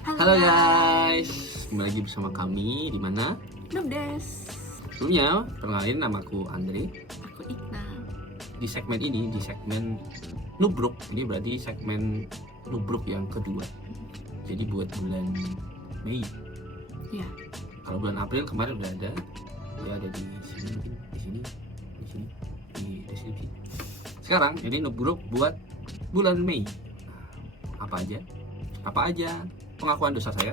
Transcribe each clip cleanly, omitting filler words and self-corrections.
Halo guys, kembali lagi bersama kami di mana? Nubdes. Sebelumnya, perkenalin namaku Andre. Aku Ikna. Di segmen ini, di segmen Nubruk, ini berarti segmen Nubruk yang kedua. Jadi buat bulan Mei. Ya. Kalau bulan April kemarin udah ada, ya ada di sini mungkin, di sini, di deskripsi. Sekarang ini Nubruk buat bulan Mei. Apa aja? Apa aja pengakuan dosa saya?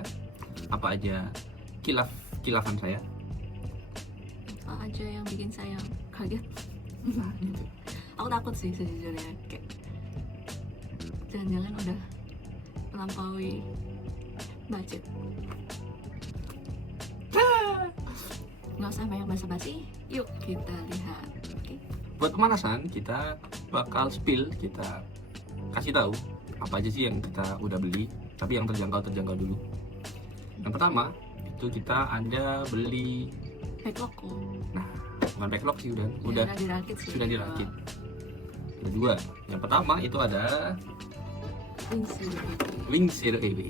Apa aja kilafan saya? Apa aja yang bikin saya kaget? Nah, gitu. Aku takut sih sejujurnya, kayak jangan-jangan udah melampaui budget. Nggak usah banyak basa-basi, yuk kita lihat. Oke. Buat pemanasan kita bakal spill, kita kasih tahu apa aja sih yang kita udah beli, tapi yang terjangkau dulu. Yang pertama itu kita ada beli, Backlogku. nah bukan backlog sih, udah dirakit sih. sudah dirakit. Ada dua. Yang pertama itu ada Wing Zero EW.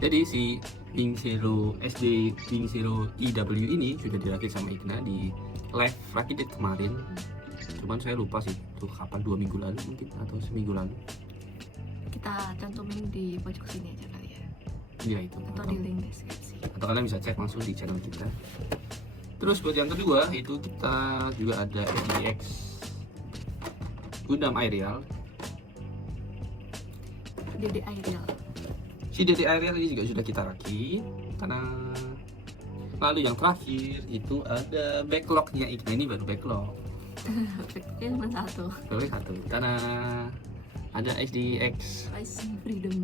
Jadi si Wing Zero SD Wing Zero EW ini sudah dirakit sama Igna di live rakit kemarin. Cuman saya lupa sih itu kapan, 2 minggu lalu mungkin atau seminggu lalu. Kita cantumin di pojok sini aja kali ya. Iya itu. Atau di link deskripsi. Atau kalian bisa cek langsung di channel kita. Terus buat yang kedua itu kita juga ada SDX Gundam Aerial. Dede Aerial. Si Dede Aerial ini juga sudah kita rakit. Karena lalu yang terakhir itu ada backlognya Igna, ini baru backlog. Backnya cuma satu. Boleh satu karena ada SDX. Rising Freedom.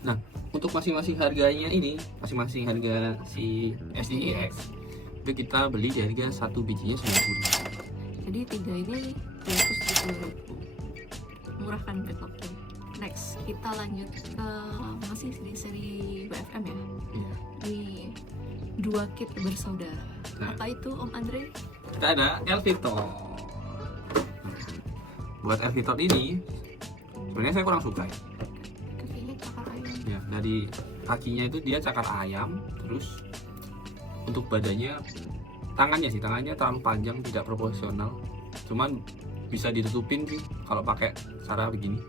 Nah, untuk masing-masing harganya ini, masing-masing harga si SDX itu kita beli di harga satu bijinya 90.000. Jadi tiga ini 270.000. Murah kan backlognya. Next kita lanjut ke masih di seri BFM ya. Iya. Ini 2 kit bersaudara. Nah. Apa itu Om Andre? Kita ada Elvitor. Buat Elvitor ini sebenarnya saya kurang suka ya. Kakinya cakar ayam. Ya, dari kakinya itu dia cakar ayam, terus untuk badannya, tangannya terlalu panjang, tidak proporsional. Cuman bisa ditutupin sih kalau pakai cara begini.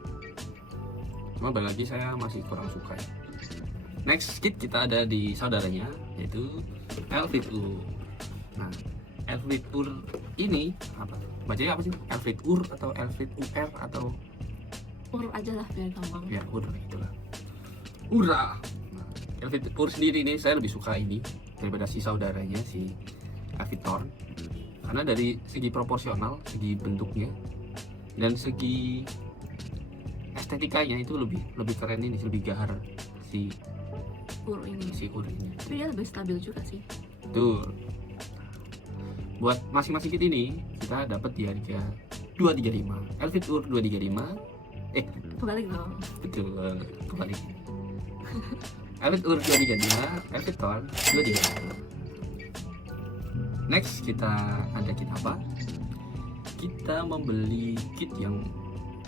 Cuman balik lagi saya masih kurang suka ya. Next kit kita ada di saudaranya yaitu Elvitur. Nah, Elvitur ini apa? Bacanya apa sih? Elvitur atau Elvitur atau Ur aja lah biar gampang. ya Ur itulah. Ura. Nah, Elvitur sendiri ini saya lebih suka ini daripada si saudaranya si Elvitor. Karena dari segi proporsional, segi bentuknya dan segi estetikanya itu lebih keren ini, lebih gahar si Ur ini. Ur ini. Tapi dia lebih stabil juga sih. Betul. Buat masing-masing kit ini kita dapat di harga 235. Elvitur 235. Kebalik dong. Betul, kembali. Elvitur 235, Elvitor 235. Next kita ada kit apa? Kita membeli kit yang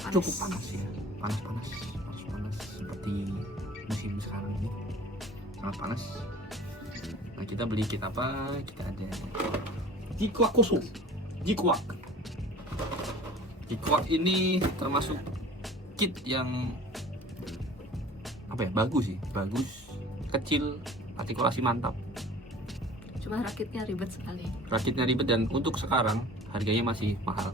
cukup panas ya. Panas seperti musim sekarang ini. Sangat panas. Nah, kita beli kit apa? Kita ada Jikwak kosong. Jikwak ini termasuk kit yang apa ya? Bagus sih, bagus, kecil, artikulasi mantap. Cuma rakitnya ribet sekali. Rakitnya ribet dan untuk sekarang harganya masih mahal.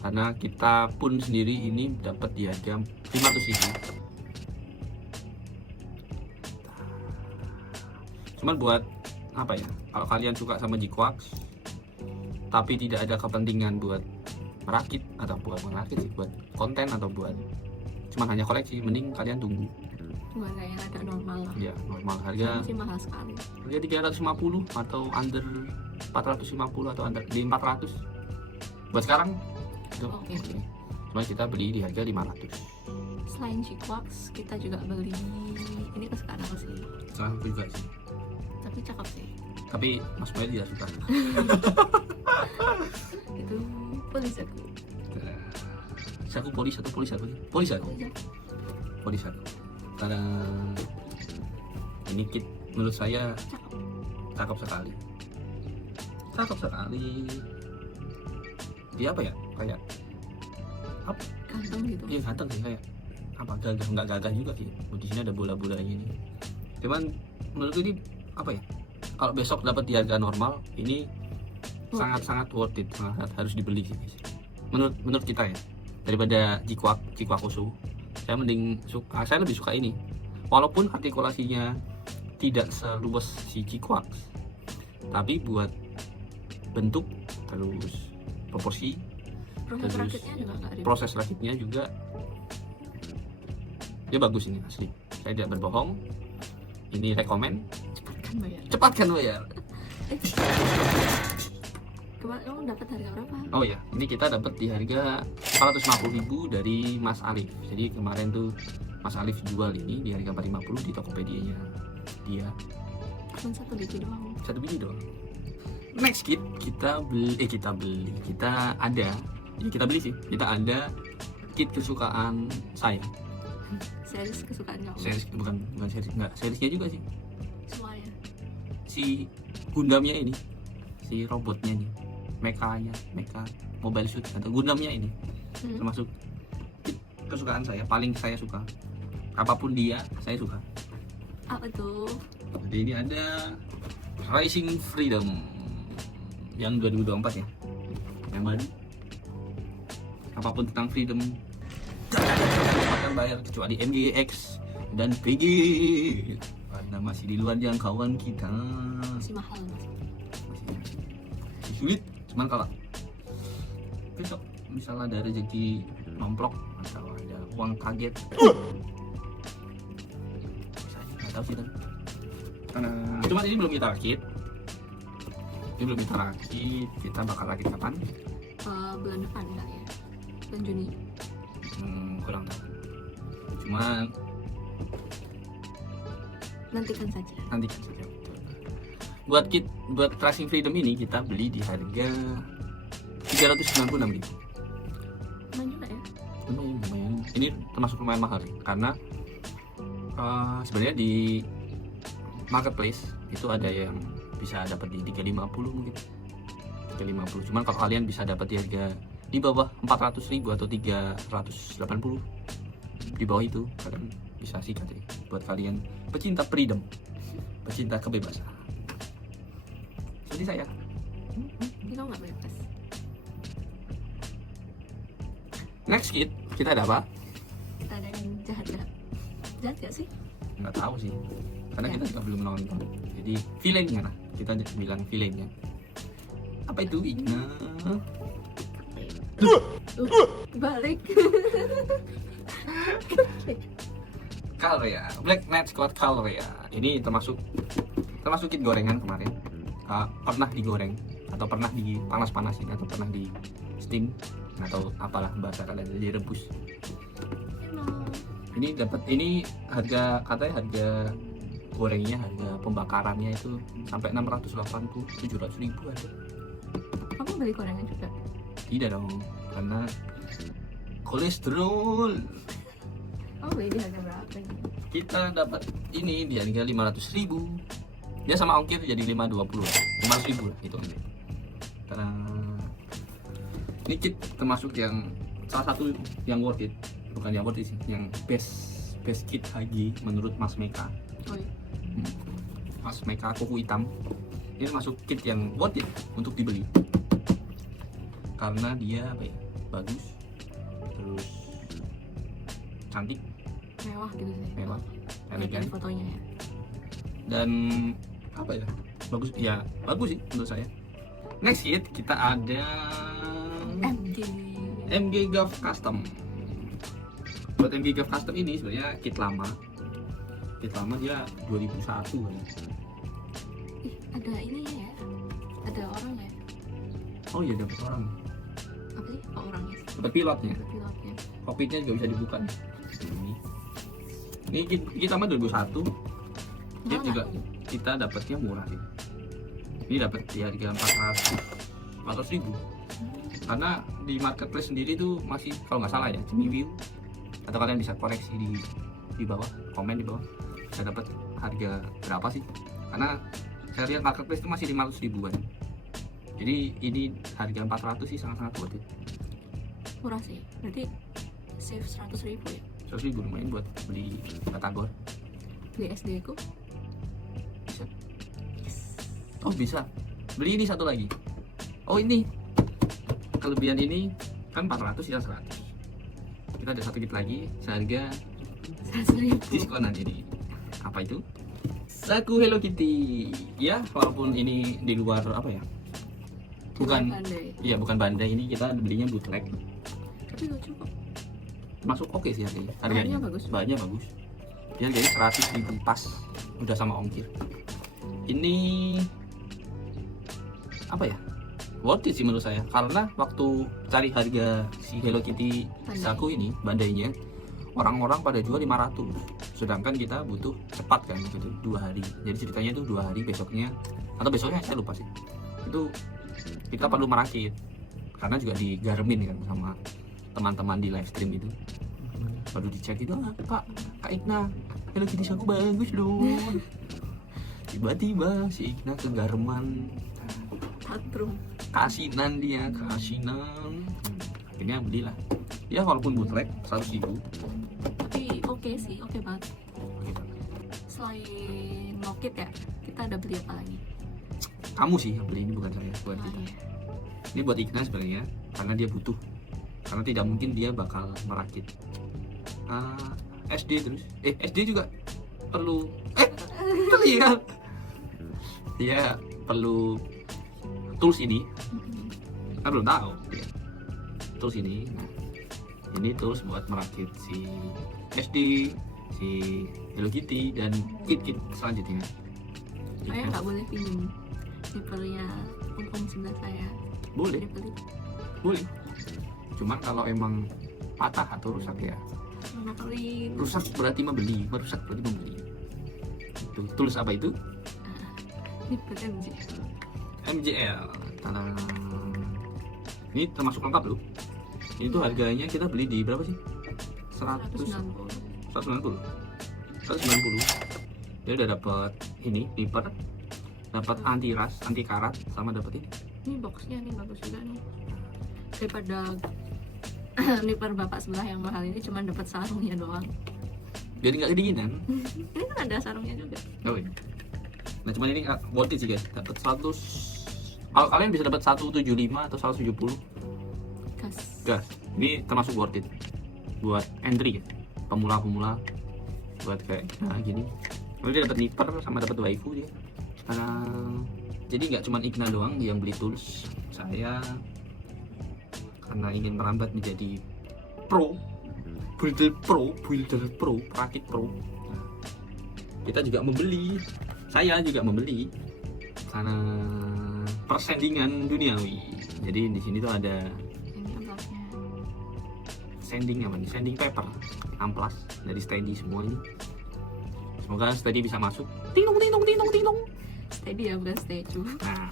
Karena kita pun sendiri ini dapat di harga 500.000. Cuman buat apa ya, kalau kalian suka sama G-Quarks tapi tidak ada kepentingan buat merakit atau buat merakit sih, buat konten atau buat cuman hanya koleksi, mending kalian tunggu. Bukan kayak harga normal lah. Ya normal harga Masih mahal sekali. harga 350 atau under 450 atau under di 400 buat sekarang itu Oke. oke. Cuma kita beli di harga 500. Selain G-Quarks, kita juga beli ini kesukaan aku sih. Sekarang aku juga sih, Tapi cakep sih. tapi Mas Boy tidak suka. Itu polis aku. Saku polis atau polis aku? Polis aku. body set. Karena ini kit menurut saya cakep sekali. Dia apa ya, kayak Ganteng gitu. iya ganteng sih, kayak apa, gagah, nggak gagah juga sih. Di sini ada bola-bolanya ini, cuman menurutku ini apa ya, kalau besok dapat di harga normal ini sangat worth it, sangat harus dibeli sih guys. Menurut kita ya, daripada Jikwakusu saya lebih suka ini, walaupun artikulasinya tidak seluas si Jikwak, tapi buat bentuk terus proporsi Proses terus rakitnya juga nggak ribet. proses rakitnya juga ya bagus, ini asli, saya tidak berbohong, ini rekomen. Cepatkan bayar. Cepatkan bayar. Kemarin kamu dapat harga berapa? Oh ya, ini kita dapat di harga 450.000 dari Mas Alif. Jadi kemarin tuh Mas Alif jual ini di harga 450 di Tokopedia-nya dia. Cuma satu biji doang. Satu biji doang. Next kit kita ada kit kesukaan saya. Series kesukaan kamu. Series bukan series, enggak, seriesnya juga sih. Semuanya. Si Gundamnya ini, si robotnya nih, mecha mobile suit atau Gundamnya ini termasuk kesukaan saya, paling saya suka. Apapun dia, saya suka. Apa tuh? Jadi ini ada Rising Freedom yang 2024 ya, yang baru. Apapun tentang Freedom akan bayar, kecuali MGX dan PG karena masih di luar jangkauan kita. Masih mahal mas. Masih sulit. Cuman kalau besok misalnya ada rezeki nomplok atau ada uang kaget, nggak tahu sih kan. Cuman ini belum kita rakit. Kita bakal rakit kapan? Bulan depan kali ya. Bulan Juni. Kurang tahu. Cuma Nantikan saja. Buat Rising Freedom ini kita beli di harga 396.000. Lumayan juga ya. Lumayan. Ini termasuk lumayan mahal sih, karena sebenarnya di marketplace itu ada yang bisa dapat di 350 mungkin. 350. Cuman kalau kalian bisa dapat di harga di bawah 400.000 atau 380, di bawah itu kalian bisa sikat ya. Buat kalian pecinta freedom, pecinta kebebasan seperti saya. Ini kamu nggak bebas. Next kit kita ada apa? Kita ada yang jahat gak sih? Nggak tahu sih, karena Ya. kita juga belum nonton. Jadi villainnya lah, kita bilang villainnya. Apa itu Igna? Balik. Calrea, Black Knight Squad Calrea. Ini termasuk kit gorengan kemarin. Pernah digoreng atau pernah dipanas-panasin atau pernah di steam atau apalah bahasa kalian, jadi rebus. Emang. Ini katanya harga gorengnya, harga pembakarannya itu sampai 680-700.000 ada. Kamu beli gorengan juga? Tidak dong, karena kolesterol. Kamu beli di harga berapa ini? Kita dapat ini di harga 500.000. Dia sama ongkir jadi 520 lah, 500.000 lah itu. Karena ini kit termasuk yang salah satu yang worth it, bukan yang worth it sih, yang best kit lagi menurut Mas Meka. Oh iya. Mas Meka kuku hitam. Ini masuk kit yang worth it untuk dibeli. Karena dia apa ya, bagus, terus cantik, Mewah gitu sih. mewah, Lihat elegan, dari fotonya ya. dan apa ya, bagus sih menurut saya. Next kit kita ada MG Gov Custom. Buat MG Gov Custom ini sebenarnya kit lama dia 2001 ya. Ih, ada ini ya. Ada orang ya. Oh iya, dapat orang, Apa sih? Oh, orangnya. dapat pilotnya, Ada pilotnya. kokpitnya juga bisa dibuka nih. Ini kit lama 2001. Kit juga kita dapatnya murah sih. Ini dapat di harga 400.000. Karena di marketplace sendiri tuh masih, kalau nggak salah ya, Cemiwil, atau kalian bisa koreksi di di bawah, komen di bawah saya dapat harga berapa sih, karena saya lihat marketplace itu masih 500 ribuan, jadi ini harga 400 sih sangat-sangat worth it. Murah sih, berarti save 100 ribu ya. 100 ribu lumayan buat beli Batagor. Beli SD ku Bisa. Oh bisa. Beli ini satu lagi. Oh ini. Kelebihan ini kan 400 sisa 100. Kita ada satu kit lagi seharga 100 ribu. diskonan ini. Apa itu? Saku Hello Kitty. Ya, walaupun ini di luar apa ya? Bukan. Pandai. Iya, bukan Bandai, ini kita belinya bootleg. Tapi lucu kok. Masuk oke sih harganya. Bahannya bagus. Bahannya bagus. Dia jadi 100 ribu pas, udah sama ongkir. Ini apa ya? Worth it sih menurut saya, karena waktu cari harga si Hello Kitty Bandai. Saku ini, bandainya, orang-orang pada jual 500, sedangkan kita butuh cepat kan, gitu, 2 hari. Jadi ceritanya itu 2 hari, besoknya atau besoknya saya lupa sih. Itu kita perlu merakit, karena juga digarmin kan sama teman-teman di live stream itu. Baru dicek itu, Pak, Kak Ikna, Hello Kitty Saku bagus loh. Tiba-tiba si Ikna kegarman, Tantrum. kasinan dia, kasinan. Akhirnya belilah. Ya walaupun bootleg 100 ribu. Tapi oke sih, oke banget. Gitu. Selain Lokit ya, kita ada beli apa lagi? Kamu sih yang beli ini, bukan saya, bukan Oh, kita. iya. Ini buat Ikna sebenarnya, karena dia butuh. Karena tidak mungkin dia bakal merakit. SD terus. SD juga perlu. Terlihat. Dia perlu tools ini. Kan belum tahu. Ya. Tools ini. Nah, ini tools buat merakit si SD, si Hello Kitty, dan kit-kit selanjutnya. Saya nggak boleh pinjam nippernya om sebelah saya. Boleh, Dibeli. boleh. Cuman kalau emang patah atau rusak ya, Monoklin. rusak berarti membeli, merusak berarti membeli. Itu tools apa itu? Nipper MJ. MJL. Tadang. Ini termasuk lengkap loh. Ini tuh harganya kita beli di berapa sih? 100, 190. 190. 190. Dia udah dapat ini nipper, dapat anti ras, anti karat, sama dapat ini. Ini boxnya nih bagus juga nih. Daripada nipper bapak sebelah yang mahal ini cuma dapat sarungnya doang. Jadi nggak kedinginan. Ini kan ada sarungnya juga. Oh iya. Nah cuman ini worth it sih guys. Dapat 100. Kalau kalian bisa dapat 175 atau 170 Gas. gas. Ini termasuk worth it buat entry ya. Pemula-pemula buat kayak nah gini. Lalu dia dapat nipper sama dapat waifu dia. Jadi nggak cuma Ikna doang yang beli tools. Saya karena ingin merambat menjadi pro, builder pro, perakit pro. Nah, kita juga membeli. Saya juga membeli karena persendingan duniawi. Jadi di sini tuh ada Ini envelopnya. sending apa nih? Sending paper, amplas dari Steady semua ini. Semoga Steady bisa masuk. Tinong tinong tinong tinong. Steady ya, bukan statue. Nah,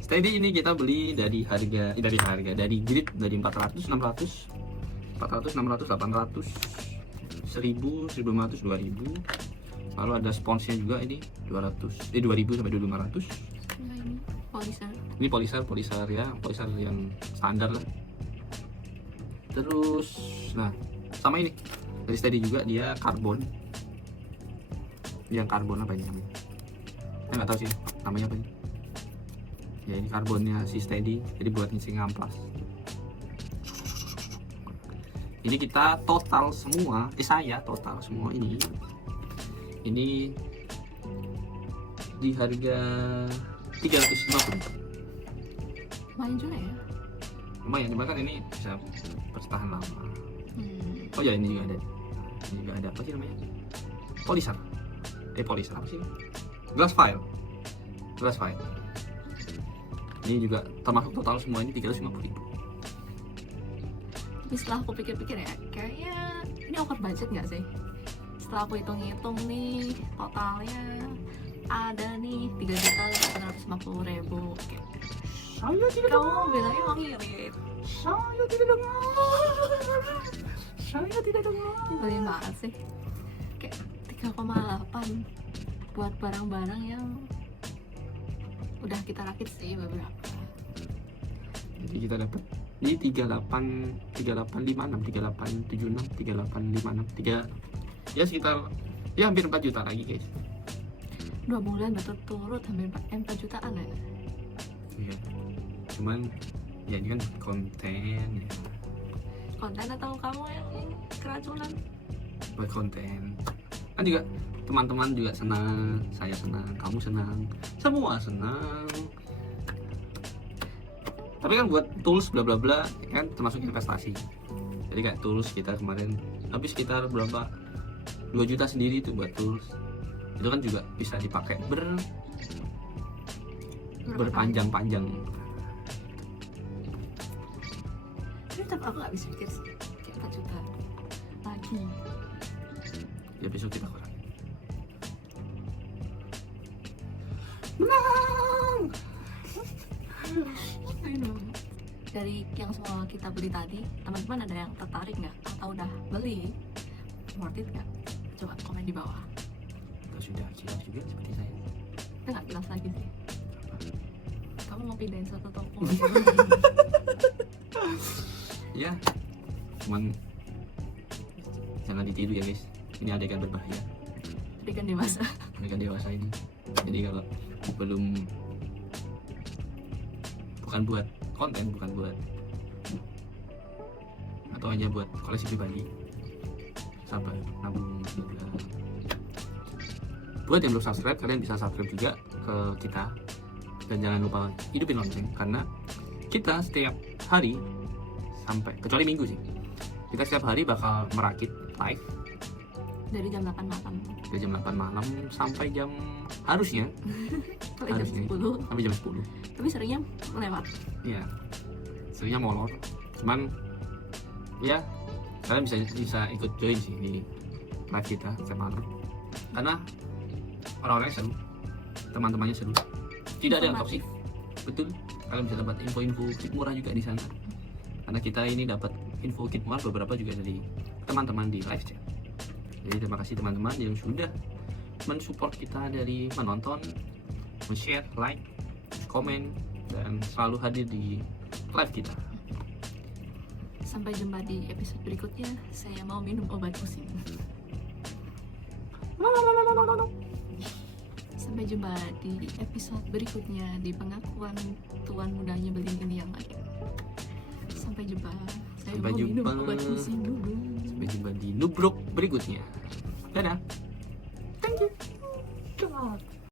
Steady ini kita beli dari harga dari grid dari 400, 600, 400, 600, 800, 1000, 1500, 2000. Lalu ada sponsnya juga ini 200, 2000 sampai 2500. Nah, ini polisher. Ini polisher ya, polisher yang standar lah. Terus, nah sama ini dari Steady juga, dia karbon. Yang karbon apa ini namanya? Saya nggak tahu sih namanya apa ini. Ya ini karbonnya si Steady, jadi buat ngisi amplas. Ini kita total semua, saya total semua ini di harga 350. Lumayan juga ya. Lumayan, cuma kan ini bisa bertahan lama. Hmm. Oh ya ini juga ada. Ini juga ada apa sih namanya? Polisher. Polisher apa sih? Glass file. Ini juga termasuk total semua ini 350.000. Tapi setelah aku pikir-pikir ya, kayaknya ini over budget nggak sih? Setelah aku hitung-hitung nih, totalnya ada nih 3.850.000. Saya tidak Kamu bilangnya mau ngirit. Saya tidak dengar. Saya tidak dengar. Ini beli banget sih. kayak 3,8 buat barang-barang yang udah kita rakit sih beberapa. Jadi kita dapat ini 3856, 3876, 3856, 3 ya sekitar ya hampir 4 juta lagi guys. 2 bulan berturut-turut hampir 4 jutaan ya. Iya. Cuman ya ini kan konten ya. Konten atau kamu yang keracunan? Buat konten. Kan juga teman-teman juga senang, saya senang, kamu senang, semua senang. Tapi kan buat tools bla bla bla kan termasuk investasi. Jadi kayak tools kita kemarin habis sekitar berapa 2 juta sendiri itu buat tools. Itu kan juga bisa dipakai berpanjang-panjang. Tapi tetap aku gak bisa pikir sih kayak 4 juta lagi. Ya besok kita kurangi. Menang. Aduh. Dari yang semua kita beli tadi, teman-teman ada yang tertarik nggak atau udah beli? Worth it nggak? Coba komen di bawah. Atau sudah siap juga seperti saya. Kita nggak jelas lagi sih. Kamu mau pindahin satu toko? Ya, cuman jangan ditiru ya guys. Ini adegan berbahaya. Tadi kan dewasa. Adegan dewasa ini. Jadi kalau belum bukan buat konten, bukan buat atau hanya buat koleksi pribadi, sabar, nabung juga. Buat yang belum subscribe, kalian bisa subscribe juga ke kita, dan jangan lupa hidupin lonceng karena kita setiap hari sampai kecuali minggu sih, kita setiap hari bakal merakit live Dari jam 8 malam dari jam 8 malam sampai jam harusnya sampai jam Harusnya. 10. sampai jam 10. Tapi seringnya lewat. Iya, seringnya molor, cuman ya kalian bisa ikut join sih di live kita setiap malam karena orang-orangnya seru, teman-temannya seru, tidak ada yang toksik. Betul, kalian bisa dapat info-info kit murah juga di sana karena kita ini dapat info kit murah beberapa juga dari teman-teman di live chat. Jadi terima kasih teman-teman yang sudah mensupport kita dari menonton, share, like, komen, dan selalu hadir di live kita. Sampai jumpa di episode berikutnya. Saya mau minum obat pusing. Sampai jumpa di episode berikutnya di pengakuan tuan muda nyebelin ini yang lain. Sampai jumpa. Saya Sampai mau minum jumpa. obat pusing dulu. Sampai jumpa di nubruk berikutnya. Dadah. Thank you.